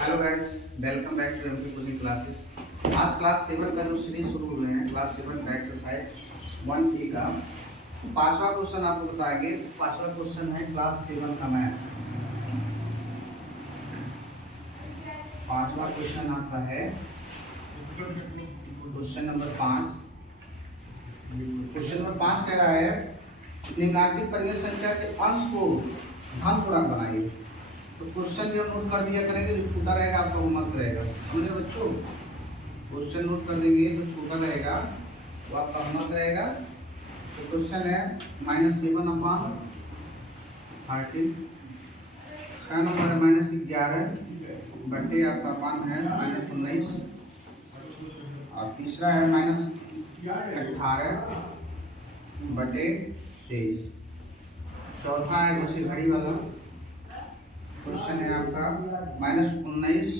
Hello guys, welcome back to MP coaching classes. आज class 7 का जो सीरीज शुरू हुए हैं, क्लास 7 का एक्सरसाइज 1A का पांचवा क्वेश्चन आपको बताएंगे। पांचवा क्वेश्चन है क्लास 7 का मैथ। पांचवा क्वेश्चन आपका है क्वेश्चन नंबर 5। क्वेश्चन नंबर 5 कह रहा है निम्नांकित परिमेय संख्या के अंश को धन पूर्णांक बनाइए। तो क्वेश्चन भी हम नोट कर दिया करेंगे, जो छोटा रहेगा आपका होमवर्क रहेगा। समझे बच्चों? क्वेश्चन नोट कर देंगे, जो छोटा रहेगा वो आपका होमवर्क रहेगा। तो क्वेश्चन है -7/13 का नंबर है -11 बटे आपका पान है -19 और तीसरा है -18 बटे 23। चौथा है उसी घड़ी वाला क्वेश्चन है आपका -19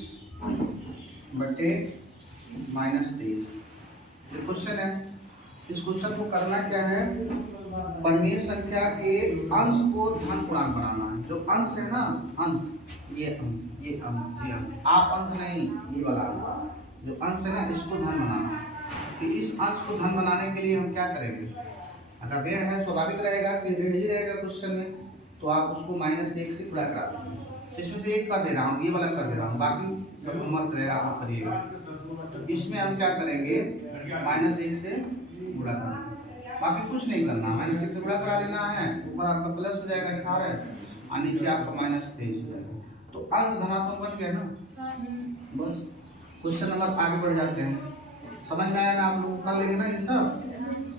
बटे -23। ये क्वेश्चन है। इस क्वेश्चन को करना क्या है, परिमेय संख्या के अंश को धन पूर्णांक बनाना है। जो अंश है ना, अंश, ये अंश, ये अंश, ये अंश, आप अंश नहीं, ये वाला अंश, जो अंश है ना, इसको धन बनाना है। तो इस अंश को धन बनाने के लिए हम क्या करेंगे? अगर ऋण है, स्वाभाविक रहेगा कि ऋण ही रहेगा क्वेश्चन में, तो आप उसको -1 से गुणा करा देंगे। इसमें से एक कर दे रहा हूँ, ये वाला कर दे रहा हूँ, बाकी सब होमवर्क रहेगा, आप करिएगा। तो इसमें हम क्या करेंगे, -1 से गुणा कर देंगे, बाकी कुछ नहीं करना। -1 से गुणा करा देना है, ऊपर आपका प्लस हो जाएगा 18 और नीचे आपका -23 हो जाएगा। तो अंश धनात्मक बन गया ना। बस क्वेश्चन नंबर आगे बढ़ जाते हैं। समझ में आया ना? आप लोग कर लेंगे ना ये सब।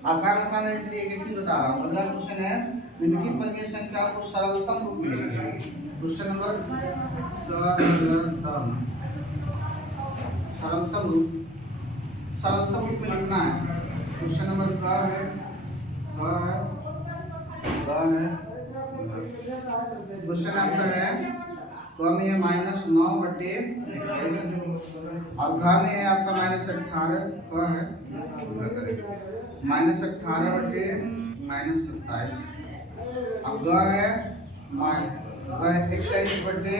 आसान है, इसलिए एक ही बता रहा हूँ। अगला क्वेश्चन है निम्नलिखित परिमेय संख्या को सरलतम रूप में लिखिए। क्वेश्चन नंबर सरलतम रूप में लिखना है। क्वेश्चन नंबर का है क्वेश्चन आपका है क में है -9 बटे 21 और घ में है आपका -18 क है -18 बटे -27 अब ग है 21 बटे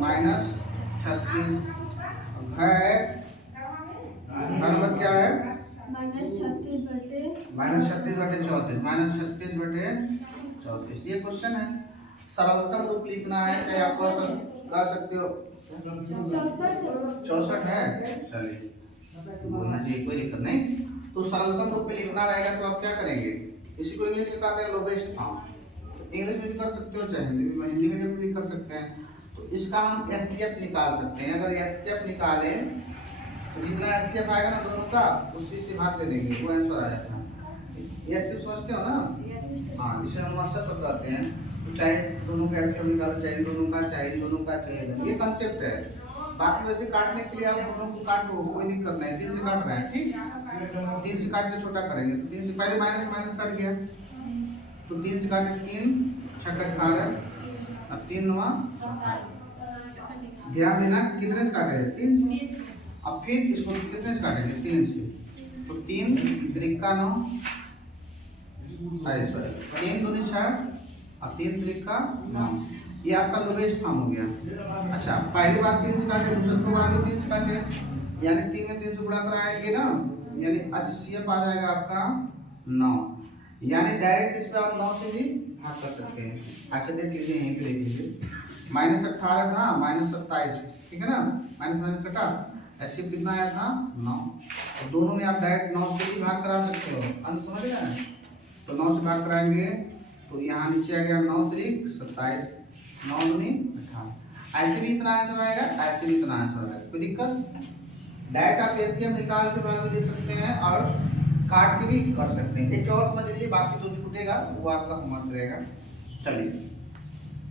-36 घ है नंबर क्या है -36 बटे 34। ये क्वेश्चन है। सरलतम रूप लिखना है, चाहे आप कर सकते हो 64 है, चलिए बोलना चाहिए, कोई दिक्कत नहीं। तो सरलतम रूप में लिखना रहेगा तो आप क्या करेंगे, इसी को इंग्लिश में कहते हैं लोवेस्ट फॉर्म। इंग्लिश में भी कर सकते हो, चाहे हिंदी मीडियम में भी कर सकते हैं। तो इसका हम एचसीएफ निकाल सकते हैं। अगर एचसीएफ निकालें तो जितना एचसीएफ आएगा ना दोनों का, उसी से भाग दे देंगे, वो आंसर आ जाता है। एचसीएफ समझते हो ना? हाँ, जिसे हम औसत कहते हैं। तो चाहे दोनों का एचसीएफ निकालो, चाहे दोनों का, चाहे दोनों का, चाहे ये कंसेप्ट है। बाकी वैसे काटने के लिए आप दोनों को काटो, कोई दिक्कत नहीं। 3 से काट रहे हैं, ठीक? 3 से काट के छोटा करेंगे। तो 3 से पहले माइनस कट गया, तो 3 से काटे 3 6 18 अब 3 9 ध्यान देना कितने से काटे हैं, 3 से। अब फिर इसको कितने से काटेंगे, 3 से। तो 3 त्रिका 9, अरे सॉरी 3 दूनी 6 अब 3 त्रिका 9। ये आपका लोवेस्ट फॉर्म हो गया। अच्छा, पहली बार 3 से काटे, दूसरी बार भी 3 से काटे, यानी 3 में 3 से गुणा कराएंगे ना, यानी एचसीएफ आ जाएगा आपका 9। यानी डायरेक्ट इस पे आप 9 से भी भाग कर सकते हैं। ऐसे देख लीजिए, यहीं पे देख लीजिए, -18 था -27, ठीक है ना, माइनस कटा, ऐसे कितना आया था 9। तो दोनों में आप डायरेक्ट 9 से भी भाग करा सकते हो। अंश समझ गए? तो 9 से भाग कराएंगे तो यहाँ नीचे आ गया 9 त्रिक 27, 9 दूनी 18। ऐसे भी इतना आंसर आएगा, ऐसे भी इतना आंसर आएगा, कोई दिक्कत? डायरेक्ट आप एलसीएम निकाल के भाग दे सकते हैं और काट के भी कर सकते हैं। एक और समझ लीजिए, बाकी जो छूटेगा वो आपका होमवर्क रहेगा। चलिए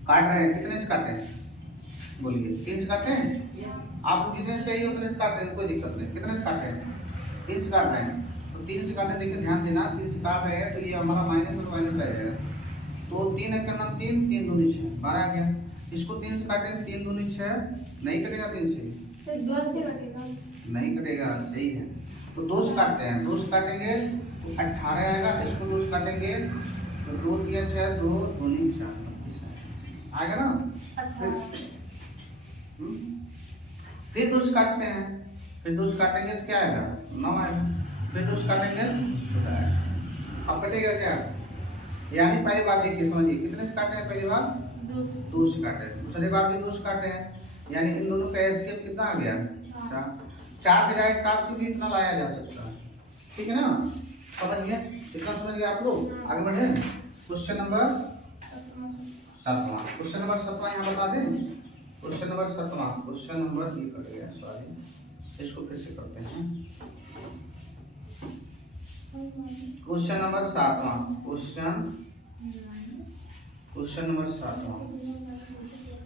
काट रहे हैं, कितने से काटे हैं बोलिए? 3 से काटे हैं। आप जितने से कहिए उतने से काटते हैं, कोई दिक्कत नहीं। कितने से काटे हैं? 3 से काट रहे हैं। तो 3 से काटने देखिए, ध्यान देना, 3 से काट रहे हैं तो ये हमारा माइनस और माइनस रहेगा। तो 3 एक करना 3 3 दूनी 6 12 आ गया। इसको 3 से काटेंगे, 3 दूनी 6 नहीं कटेगा, 3 से नहीं कटेगा, सही है। तो 2 से काटते हैं, 2 से काटेंगे तो 18 आएगा। इसको 2 से काटेंगे तो 2 दिया 6 2 दूनी 4 आएगा ना। फिर 2 से काटते हैं, फिर 2 से काटेंगे तो क्या आएगा 9 आएगा, फिर 2 से काटेंगे 16 आएगा। अब कटेगा क्या, यानी पहली बार देखिए समझिए कितने से काटे हैं, पहली बार 2 से काटे, दूसरी बार भी 2 से काटे हैं, यानी इन दोनों का एचसीएफ कितना आ गया 4 से डायरेक्ट काट के भी इतना लाया जा सकता है, ठीक है ना। समझ गए, इतना समझ गए आप लोग, आगे बढ़े। क्वेश्चन नंबर 7वां, क्वेश्चन नंबर 7वां यहाँ बता दें, क्वेश्चन नंबर 7वां, क्वेश्चन नंबर ये कट गया सॉरी, इसको फिर से करते हैं। क्वेश्चन नंबर 7वां, क्वेश्चन नंबर 7वां,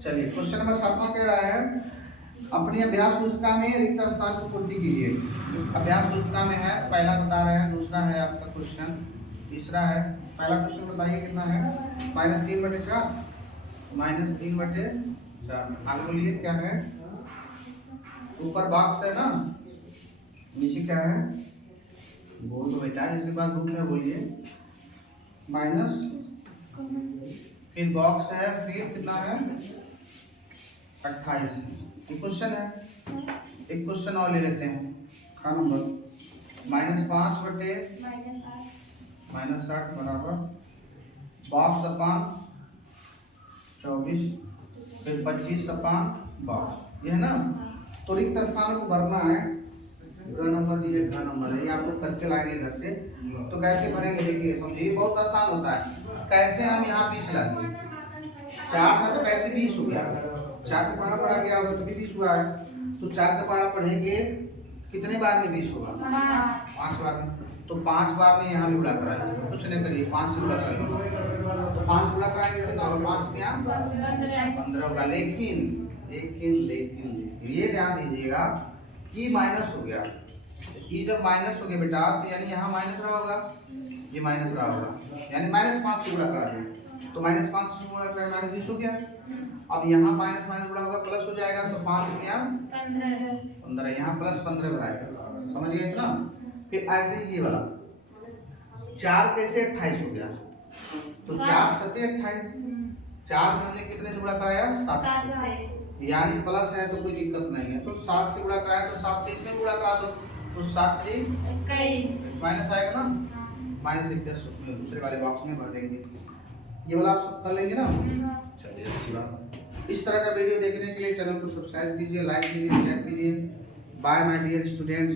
चलिए क्वेश्चन नंबर 7वां कह रहा है अपनी अभ्यास पुस्तिका में रिक्त स्थान को पूर्ति कीजिए। अभ्यास पुस्तिका में है, पहला बता रहे हैं, दूसरा है आपका क्वेश्चन, तीसरा है, पहला क्वेश्चन बताइए कितना है -3/4, -3/4, आगे बोलिए क्या है, ऊपर बॉक्स है ना, नीचे क्या है, बोल तो बेटा इसके बाद रूट है, बोलिए माइनस, फिर बॉक्स है, फिर कितना है 28 है। एक क्वेश्चन है, एक क्वेश्चन और ले लेते हैं, खा नंबर -5/-8 बराबर बॉक्स अपान 24, फिर 25/बॉक्स, ये है ना। तो रिक्त स्थानों को भरना है, घ नंबर दिए, घ नंबर है, ये आप लोग करके लाएंगे घर से। तो कैसे भरेंगे देखिए, समझिए बहुत आसान होता है। कैसे हम यहाँ 20 लाएंगे, 4 था तो कैसे 20 हो गया, 4 का पारा पढ़ा गया होगा तो भी 20 हुआ है, तो 4 का पारा पढ़ेंगे कितने बार में 20 होगा 5 बार में, तो 5 बार में यहाँ भी गुणा कराएंगे, कुछ नहीं करिए 5 से गुणा कराएंगे, तो 5 गुणा कराएंगे कितना होगा 5 क्या 15 होगा। लेकिन ये ध्यान दीजिएगा कि माइनस हो गया, ये जब माइनस हो गया बेटा तो यानी यहाँ माइनस रहा होगा, ये माइनस रहा होगा, यानी -5 से गुणा करा दें, तो -5 से गुणा करा -20 हो गया। अब यहाँ माइनस गुणा होगा प्लस हो जाएगा, तो 5 में 15, यहाँ प्लस 15 बनाएगा, समझ गए ना। फिर ऐसे ही ये वाला 4 कैसे 28 हो गया, तो 4 7 28, 4 में हमने कितने से गुणा कराया 7 से, यानी प्लस है तो कोई दिक्कत नहीं है, तो 7 से गुणा कराया तो 7 से इसमें गुणा करा दो, तो 7 3 21 माइनस आएगा ना, -21 दूसरे वाले बॉक्स में भर देंगे, ये वाला आप सब कर लेंगे ना। चलिए अच्छी बात। इस तरह का वीडियो देखने के लिए चैनल को सब्सक्राइब कीजिए, लाइक कीजिए, शेयर कीजिए। Bye my dear students.